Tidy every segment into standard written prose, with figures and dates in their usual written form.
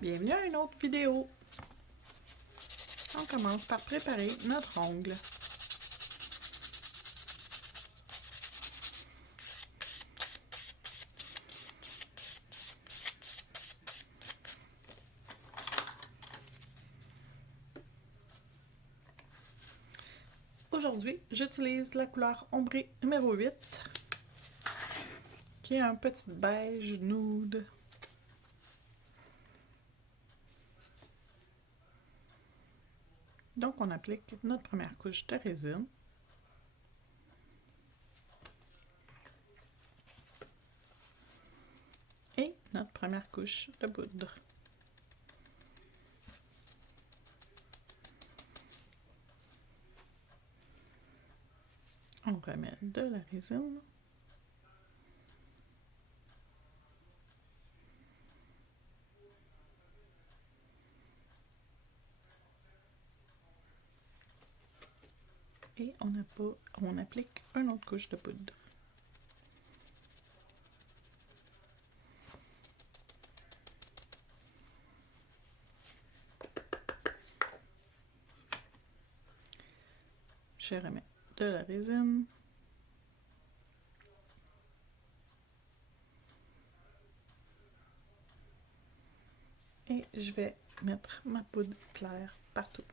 Bienvenue à une autre vidéo. On commence par préparer notre ongle. Aujourd'hui, j'utilise la couleur ombrée numéro 8, qui est un petit beige nude. Donc, on applique notre première couche de résine. Et notre première couche de poudre. On remet de la résine. Et on applique une autre couche de poudre. Je remets de la résine. Et je vais mettre ma poudre claire partout.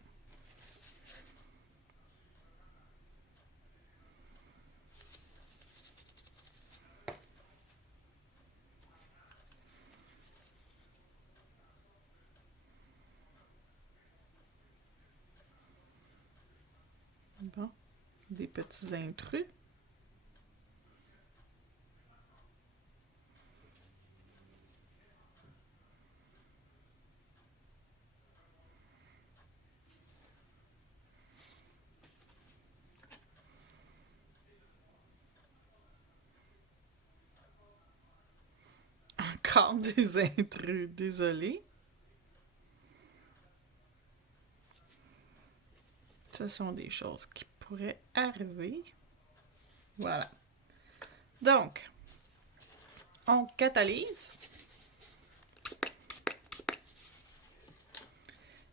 Bon, des petits intrus. Encore des intrus, désolé. Ce sont des choses qui pourraient arriver. Voilà. Donc, on catalyse.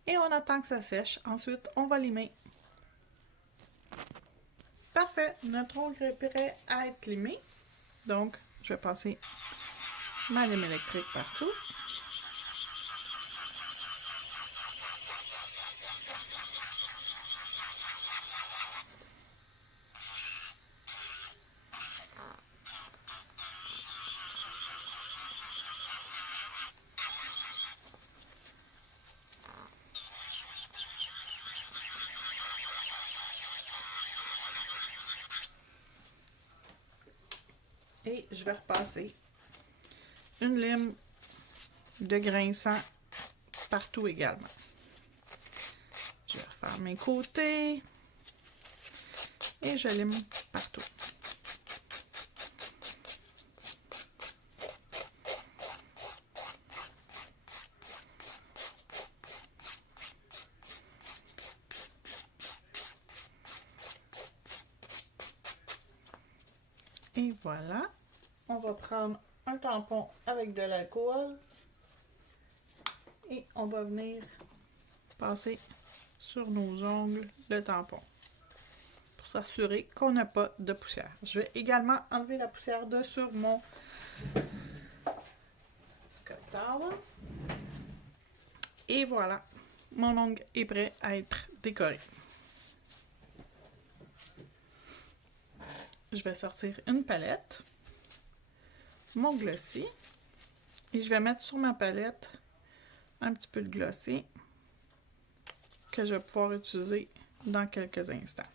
Et on attend que ça sèche. Ensuite, on va limer. Parfait. Notre ongle est prêt à être limé. Donc, je vais passer ma lime électrique partout. Et je vais repasser une lime de grinçant partout également. Je vais refaire mes côtés et je lime partout. Et voilà, on va prendre un tampon avec de l'alcool et on va venir passer sur nos ongles le tampon pour s'assurer qu'on n'a pas de poussière. Je vais également enlever la poussière de sur mon Scott Towel. Et voilà, mon ongle est prêt à être décoré. Je vais sortir une palette, mon glossy, et je vais mettre sur ma palette un petit peu de glossy que je vais pouvoir utiliser dans quelques instants.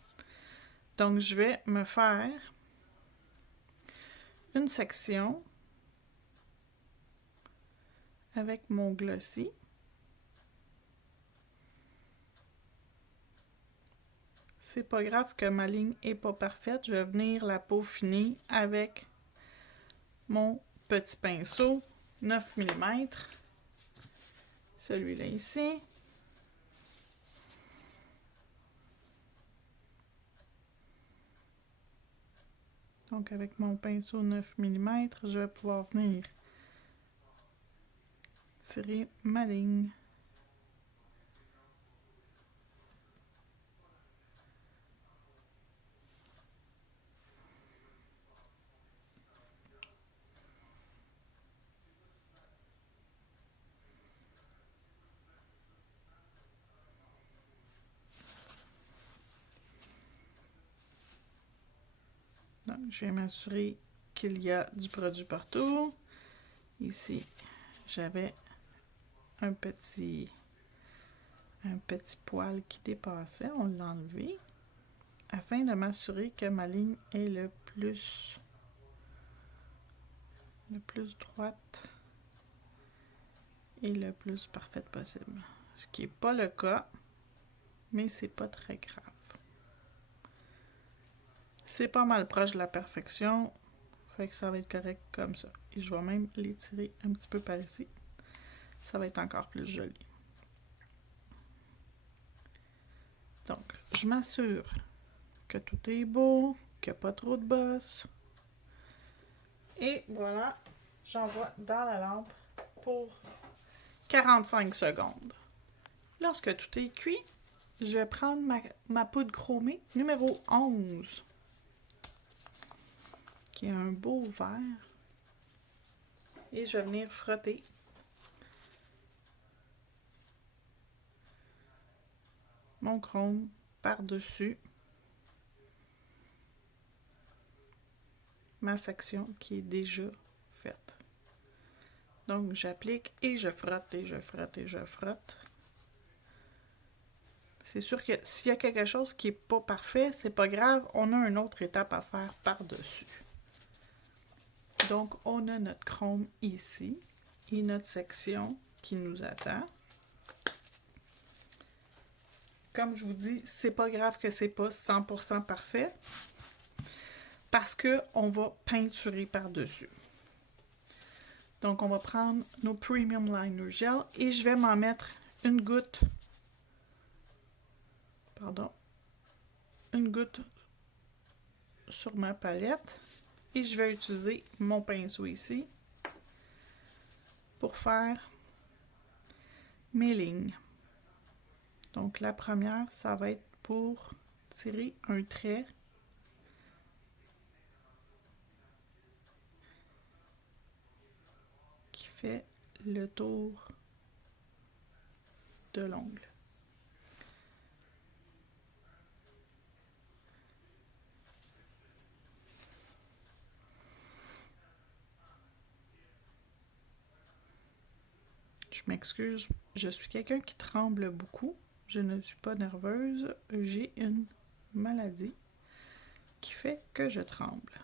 Donc, je vais me faire une section avec mon glossy. C'est pas grave que ma ligne est pas parfaite. Je vais venir la peaufiner avec mon petit pinceau 9 mm. Celui-là ici. Donc, avec mon pinceau 9 mm, je vais pouvoir venir tirer ma ligne. Donc, je vais m'assurer qu'il y a du produit partout. Ici, j'avais un petit poil qui dépassait. On l'a enlevé afin de m'assurer que ma ligne est le plus droite et le plus parfaite possible. Ce qui n'est pas le cas, mais c'est pas très grave. C'est pas mal proche de la perfection, fait que ça va être correct comme ça. Et je vais même l'étirer un petit peu par ici. Ça va être encore plus joli. Donc, je m'assure que tout est beau, qu'il n'y a pas trop de bosses. Et voilà, j'envoie dans la lampe pour 45 secondes. Lorsque tout est cuit, je vais prendre ma poudre chromée numéro 11, qui est un beau vert. Et je vais venir frotter mon chrome par-dessus ma section qui est déjà faite. Donc, j'applique et je frotte et je frotte et je frotte. C'est sûr que s'il y a quelque chose qui n'est pas parfait, c'est pas grave, on a une autre étape à faire par-dessus. Donc, on a notre chrome ici et notre section qui nous attend. Comme je vous dis, c'est pas grave que c'est pas 100% parfait parce qu'on va peinturer par-dessus. Donc, on va prendre nos Premium Liner Gel et je vais m'en mettre une goutte sur ma palette et je vais utiliser mon pinceau ici pour faire mes lignes. Donc la première, ça va être pour tirer un trait qui fait le tour de l'ongle. Je m'excuse, je suis quelqu'un qui tremble beaucoup. Je ne suis pas nerveuse. J'ai une maladie qui fait que je tremble.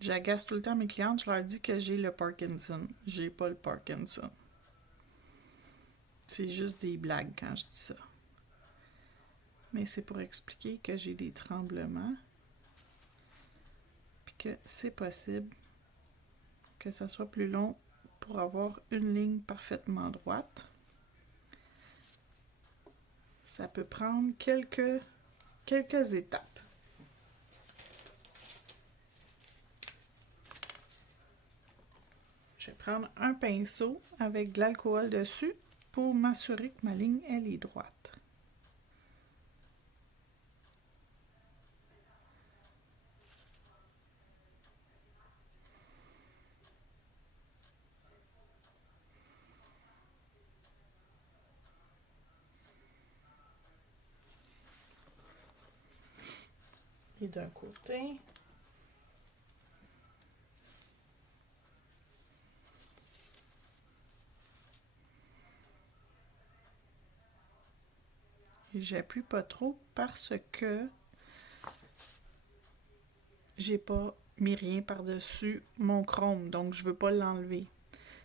J'agace tout le temps mes clientes, je leur dis que j'ai le Parkinson. J'ai pas le Parkinson. C'est juste des blagues quand je dis ça. Mais c'est pour expliquer que j'ai des tremblements. Puis que c'est possible que ça soit plus long pour avoir une ligne parfaitement droite. Ça peut prendre quelques étapes. Je vais prendre un pinceau avec de l'alcool dessus pour m'assurer que ma ligne elle est droite. Et d'un côté, et j'appuie pas trop parce que j'ai pas mis rien par-dessus mon chrome, donc je veux pas l'enlever.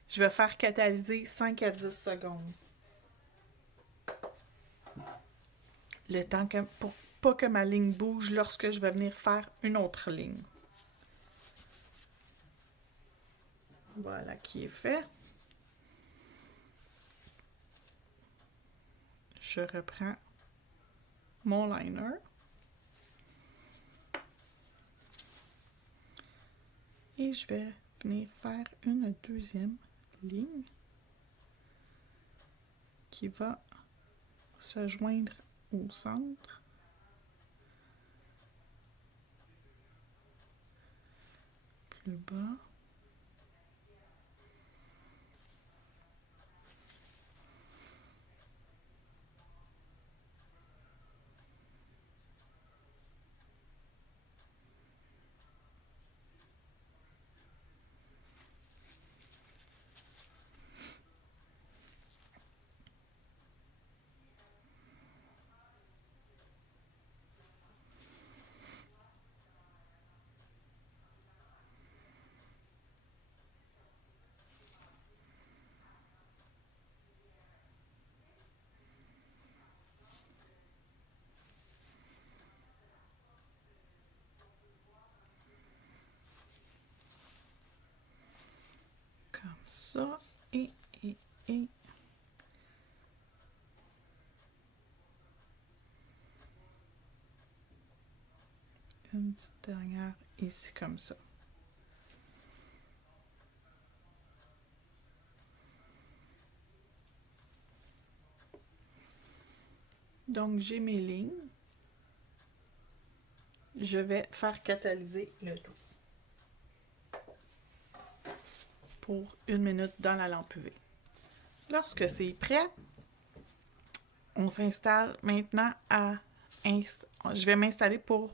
Je vais faire catalyser 5 à 10 secondes. Le temps pour pas que ma ligne bouge lorsque je vais venir faire une autre ligne. Voilà qui est fait. Je reprends mon liner. Et je vais venir faire une deuxième ligne qui va se joindre au centre. Plus bas. Comme ça. Et une petite dernière ici comme ça. Donc, j'ai mes lignes. Je vais faire catalyser le tout pour 1 minute dans la lampe UV. Lorsque c'est prêt, on s'installe maintenant à... Je vais m'installer pour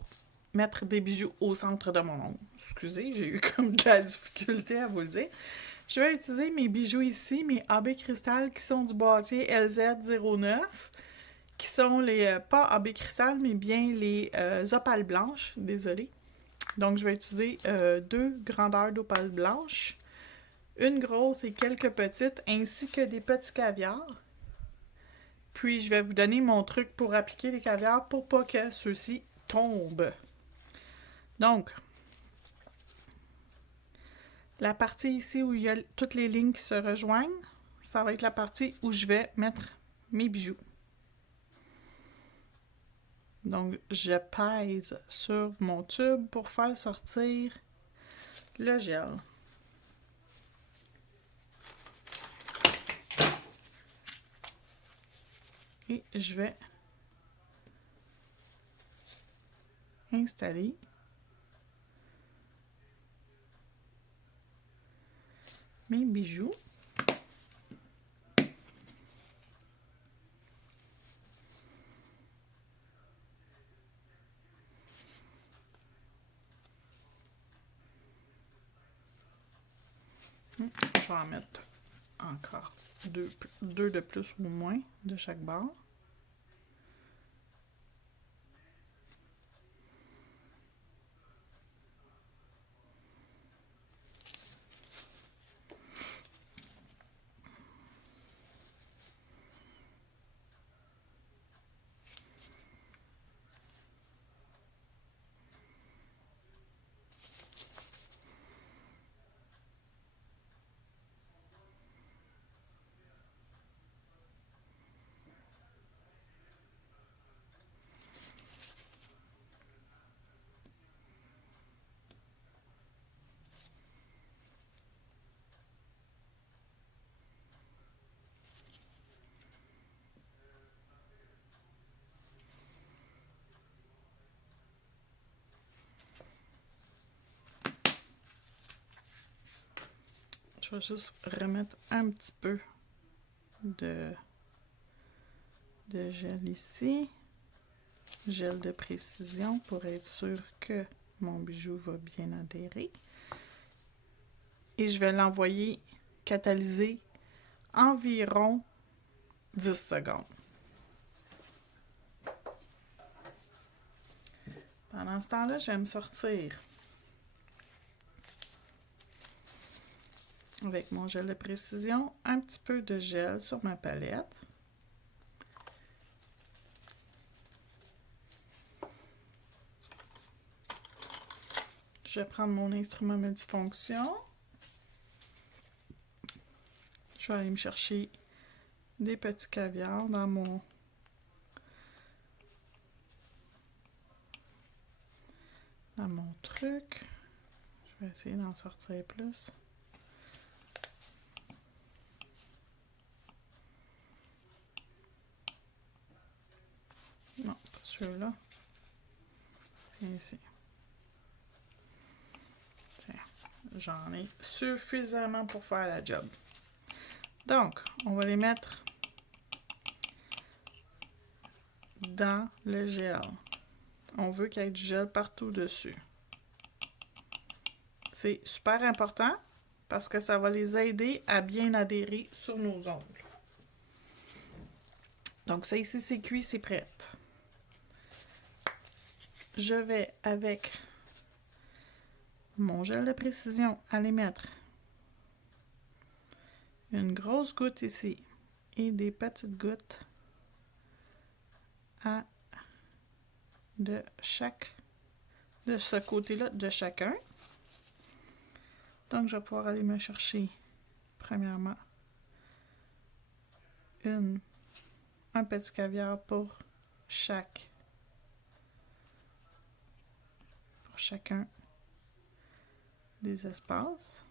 mettre des bijoux au centre de mon ongle. Excusez, j'ai eu comme de la difficulté à vous le dire. Je vais utiliser mes bijoux ici, mes AB Cristal qui sont du boîtier LZ09, qui sont les, pas AB Cristal, mais bien les opales blanches, désolée. Donc, je vais utiliser 2 grandeurs d'opales blanches, une grosse et quelques petites, ainsi que des petits caviars. Puis, je vais vous donner mon truc pour appliquer les caviars pour pas que ceux-ci tombent. Donc, la partie ici où il y a toutes les lignes qui se rejoignent, ça va être la partie où je vais mettre mes bijoux. Donc, je pèse sur mon tube pour faire sortir le gel. Et je vais installer mes bijoux. Je vais en mettre encore deux de plus ou moins de chaque bord. Je vais juste remettre un petit peu de gel ici. Gel de précision pour être sûr que mon bijou va bien adhérer. Et je vais l'envoyer catalyser environ 10 secondes. Pendant ce temps-là, je vais me sortir avec mon gel de précision, un petit peu de gel sur ma palette. Je vais prendre mon instrument multifonction. Je vais aller me chercher des petits caviars dans mon truc. Je vais essayer d'en sortir plus. Non, pas celui-là. Ici. Tiens, j'en ai suffisamment pour faire la job. Donc, on va les mettre dans le gel. On veut qu'il y ait du gel partout dessus. C'est super important parce que ça va les aider à bien adhérer sur nos ongles. Donc ça ici, c'est cuit, c'est prêt. Je vais, avec mon gel de précision, aller mettre une grosse goutte ici et des petites gouttes de ce côté-là de chacun. Donc, je vais pouvoir aller me chercher, premièrement, un petit caviar pour chacun des espaces.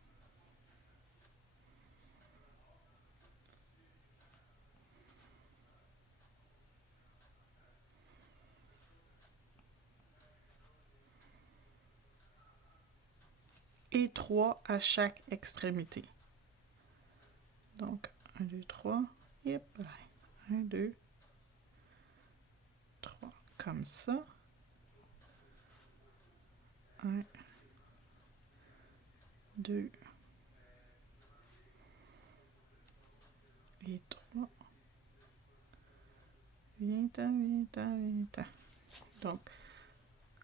Et 3 à chaque extrémité. Donc, 1, 2, 3. Et 1, 2, 3. Comme ça. 1, 2 et 3. Viens-t'en, viens-t'en, viens-t'en. Donc,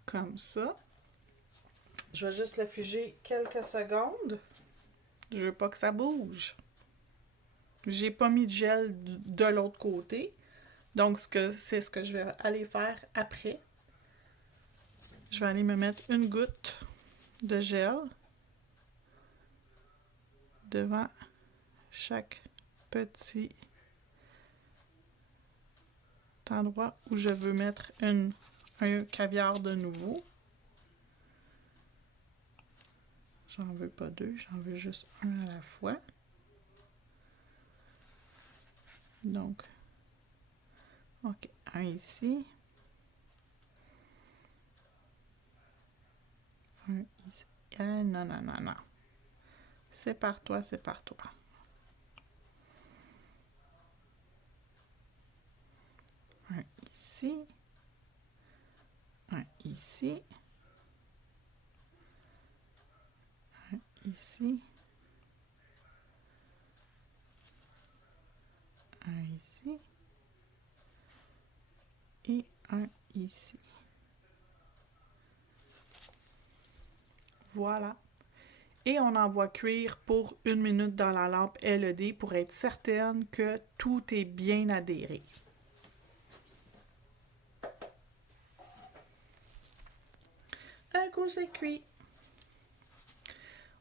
comme ça. Je vais juste le figer quelques secondes. Je veux pas que ça bouge. J'ai pas mis de gel de l'autre côté. Donc, c'est ce que je vais aller faire après. Je vais aller me mettre une goutte de gel devant chaque petit endroit où je veux mettre un caviar de nouveau. J'en veux pas deux, j'en veux juste un à la fois. Donc, ok, un ici. Un ici. Ah, non, non, non, non. C'est par toi, c'est par toi. Un ici. Un ici. Un ici. Un ici. Et un ici. Voilà. Et on envoie cuire pour 1 minute dans la lampe LED pour être certaine que tout est bien adhéré. Un coup c'est cuit.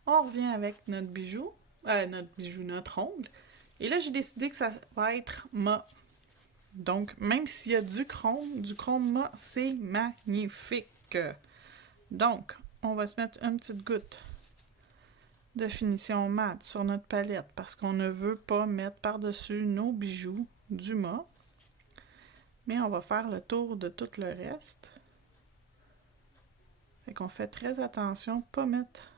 On revient avec notre bijou, notre ongle. Et là, j'ai décidé que ça va être mat. Donc, même s'il y a du chrome mat, c'est magnifique. Donc, on va se mettre une petite goutte de finition mat sur notre palette parce qu'on ne veut pas mettre par-dessus nos bijoux du mat. Mais on va faire le tour de tout le reste. Fait qu'on fait très attention, pas mettre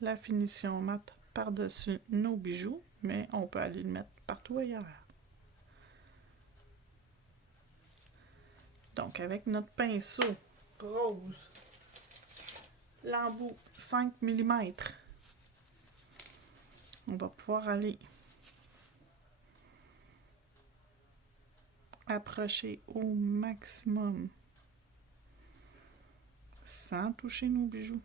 la finition mat par-dessus nos bijoux, mais on peut aller le mettre partout ailleurs. Donc, avec notre pinceau rose, l'embout 5 mm, on va pouvoir aller approcher au maximum sans toucher nos bijoux.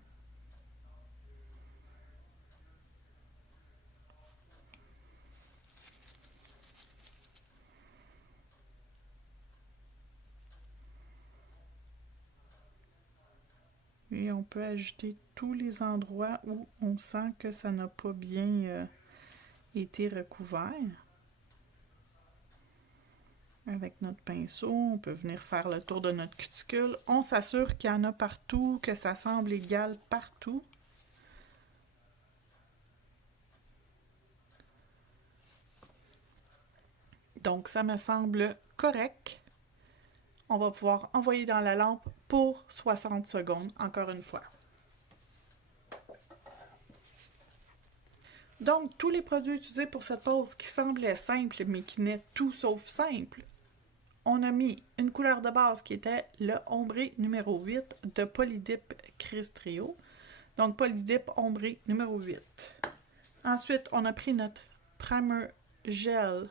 Et on peut ajouter tous les endroits où on sent que ça n'a pas bien été recouvert. Avec notre pinceau, on peut venir faire le tour de notre cuticule. On s'assure qu'il y en a partout, que ça semble égal partout. Donc, ça me semble correct. On va pouvoir envoyer dans la lampe pour 60 secondes, encore une fois. Donc, tous les produits utilisés pour cette pose qui semblaient simples, mais qui n'est tout sauf simple, on a mis une couleur de base qui était le ombré numéro 8 de Polydip Crystrio. Donc, Polydip ombré numéro 8. Ensuite, on a pris notre primer gel,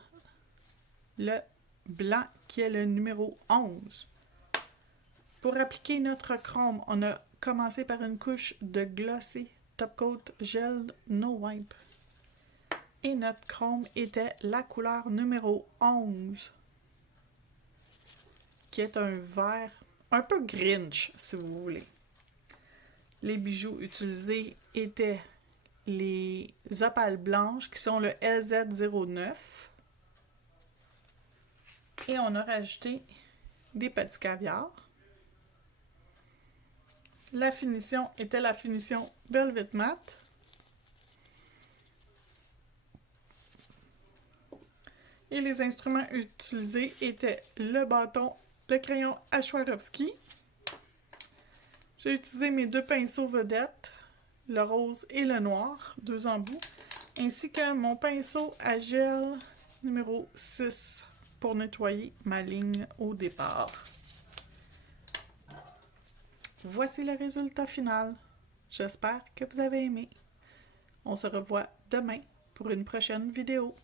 le blanc qui est le numéro 11. Pour appliquer notre chrome, on a commencé par une couche de glossé Top Coat Gel No Wipe. Et notre chrome était la couleur numéro 11, qui est un vert un peu Grinch, si vous voulez. Les bijoux utilisés étaient les opales blanches, qui sont le LZ09. Et on a rajouté des petits caviars. La finition était la finition Velvet Matte. Et les instruments utilisés étaient le bâton, le crayon à Swarovski. J'ai utilisé mes deux pinceaux vedettes, le rose et le noir, 2 embouts, ainsi que mon pinceau à gel numéro 6 pour nettoyer ma ligne au départ. Voici le résultat final. J'espère que vous avez aimé. On se revoit demain pour une prochaine vidéo.